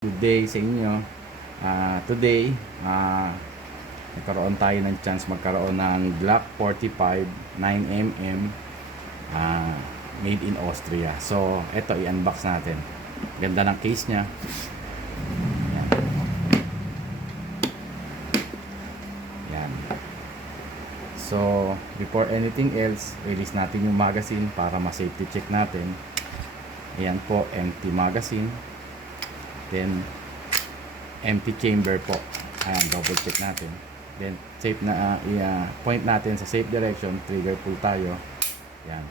Good day sa inyo. Today, nagkaroon tayo ng chance magkaroon ng Glock 45 9mm made in Austria. So, eto i-unbox natin. Ganda ng case niya. Yan. Yan. So, before anything else, release natin yung magazine para ma-safety check natin. Ayan po, empty magazine. Then empty chamber po. Ayan, double check natin. Then safe na point natin sa safe direction, trigger pull tayo. Yan.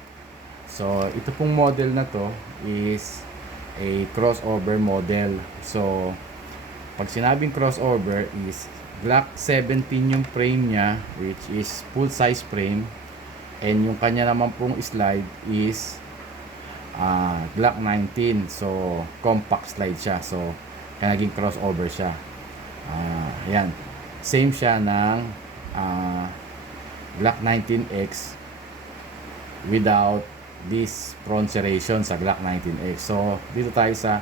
So ito pong model na to is a crossover model. So pag sinabing crossover is Glock 17 yung frame niya, which is full size frame, and yung kanya naman pong slide is Glock 19. So compact slide siya, so kaya naging crossover siya. Yan, same siya ng Glock 19X without this front serration sa Glock 19X. So dito tayo sa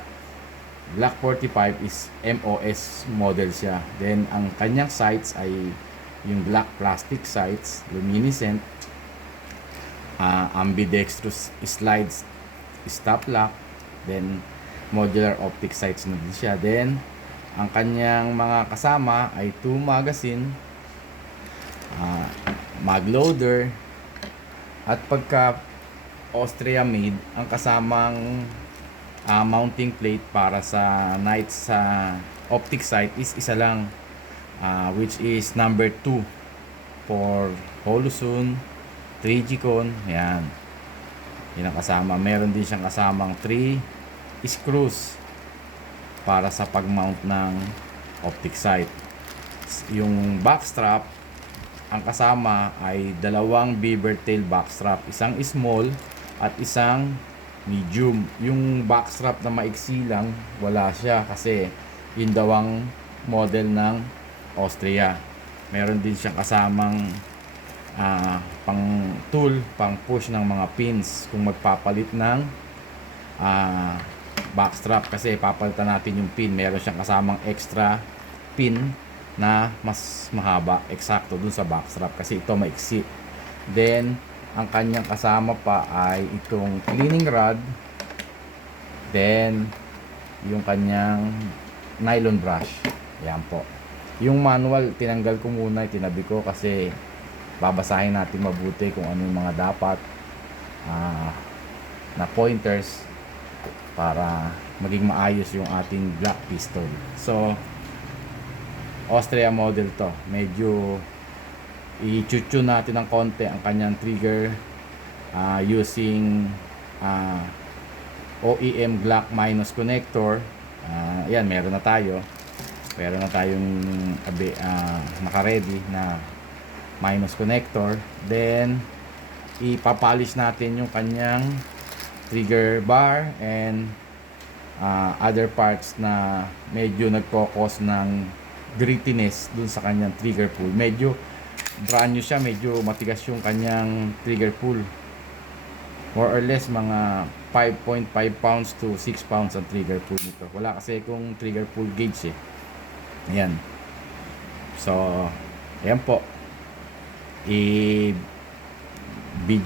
Glock 45 is MOS model siya. Then ang kanyang sights ay yung black plastic sights, luminescent, ambidextrous slides, stop lock, then modular optic sights na din siya. Then ang kanyang mga kasama ay 2 magazine, mag loader, at pagka Austria made, ang kasamang mounting plate para sa nights sa optic sight is isa lang, which is number 2 for Holosun 3G Con. Yan, yun ang kasama. Meron din siyang kasamang 3 screws para sa pag-mount ng optic sight. Yung backstrap, ang kasama ay 2 beaver tail backstrap, isang small at isang medium. Yung backstrap na maiksi lang, wala siya kasi yun daw ang model ng Austria. Meron din siyang kasamang pang tool, pang push ng mga pins kung magpapalit ng backstrap, kasi papalitan natin yung pin. Meron siyang kasamang extra pin na mas mahaba, eksakto dun sa backstrap kasi ito maiksi. Then ang kanyang kasama pa ay itong cleaning rod, then yung kanyang nylon brush. Yan po. Yung manual tinanggal ko muna, itinabi ko kasi babasahin natin mabuti kung ano yung mga dapat na pointers para maging maayos yung ating Glock pistol. So Austria model to. Medyo i-tune natin ng konti ang kanyang trigger using OEM Glock minus connector. Yan, meron na tayo. Meron na tayong naka-ready na minus connector. Then ipapolish natin yung kanyang trigger bar and other parts na medyo nagko-cause ng grittiness dun sa kanyang trigger pull. Medyo brand new siya, medyo matigas yung kanyang trigger pull. More or less mga 5.5 pounds to 6 pounds ang trigger pull nito. Wala kasi kung trigger pull gauge eh. Ayan. So ayan po, i-video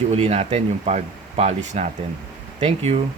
uli natin yung pag-polish natin. Thank you.